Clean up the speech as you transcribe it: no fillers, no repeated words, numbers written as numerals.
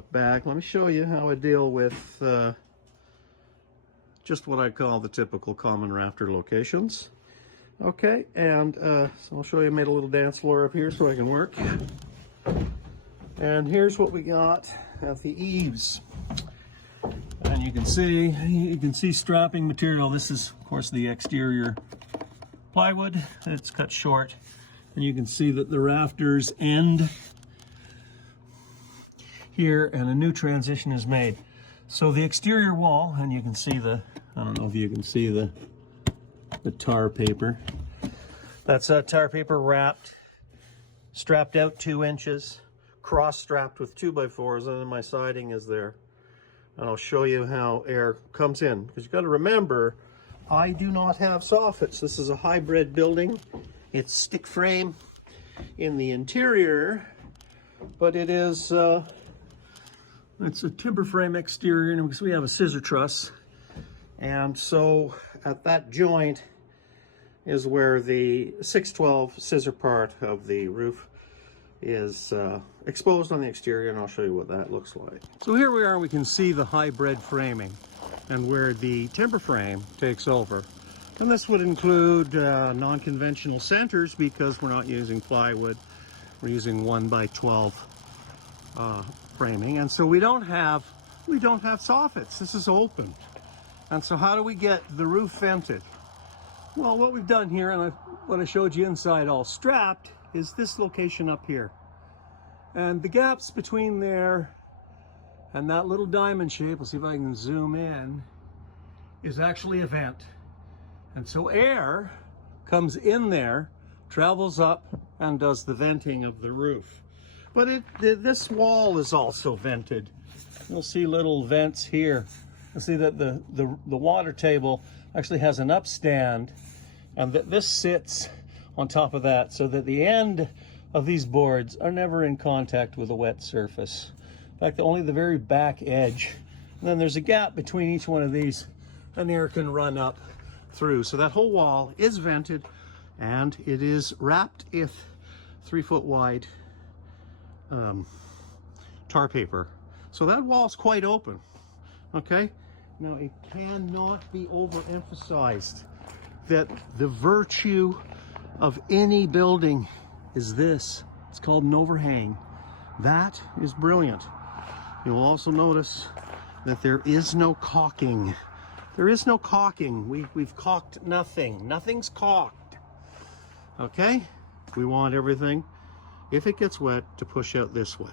look back, let me show you how I deal with just what I call the typical common rafter locations. Okay, and so I'll show you. I made a little dance floor up here so I can work. And here's what we got at the eaves. And you can see strapping material. This is, of course, the exterior plywood. It's cut short. And you can see that the rafters end here and a new transition is made. So the exterior wall, and you can see the, I don't know if you can see the tar paper. That's tar paper wrapped, strapped out 2 inches, cross-strapped with 2x4s, and then my siding is there. And I'll show you how air comes in, because you've got to remember, I do not have soffits. This is a hybrid building. It's stick frame in the interior, but it is it's a timber frame exterior, and because we have a scissor truss, and so at that joint is where the 612 scissor part of the roof is exposed on the exterior, and I'll show you what that looks like. So here we are, we can see the hybrid framing and where the timber frame takes over. And this would include non-conventional centers, because we're not using plywood, we're using 1x12 framing, and so we don't have soffits. This is open. And so how do we get the roof vented? Well, what we've done here, and what I showed you inside all strapped, is this location up here. And the gaps between there and that little diamond shape, we'll see if I can zoom in, is actually a vent. And so air comes in there, travels up, and does the venting of the roof. But this wall is also vented. You'll see little vents here. You'll see that the water table actually has an upstand, and that this sits on top of that, so that the end of these boards are never in contact with a wet surface. In fact, only the very back edge. And then there's a gap between each one of these, and air can run up through. So that whole wall is vented, and it is wrapped with 3-foot wide tar paper. So that wall's quite open. Okay, now it cannot be overemphasized that the virtue of any building is this. It's called an overhang. That is brilliant. You'll also notice that there is no caulking. There is no caulking. We've caulked nothing. Nothing's caulked. Okay? We want everything, if it gets wet, to push out this way.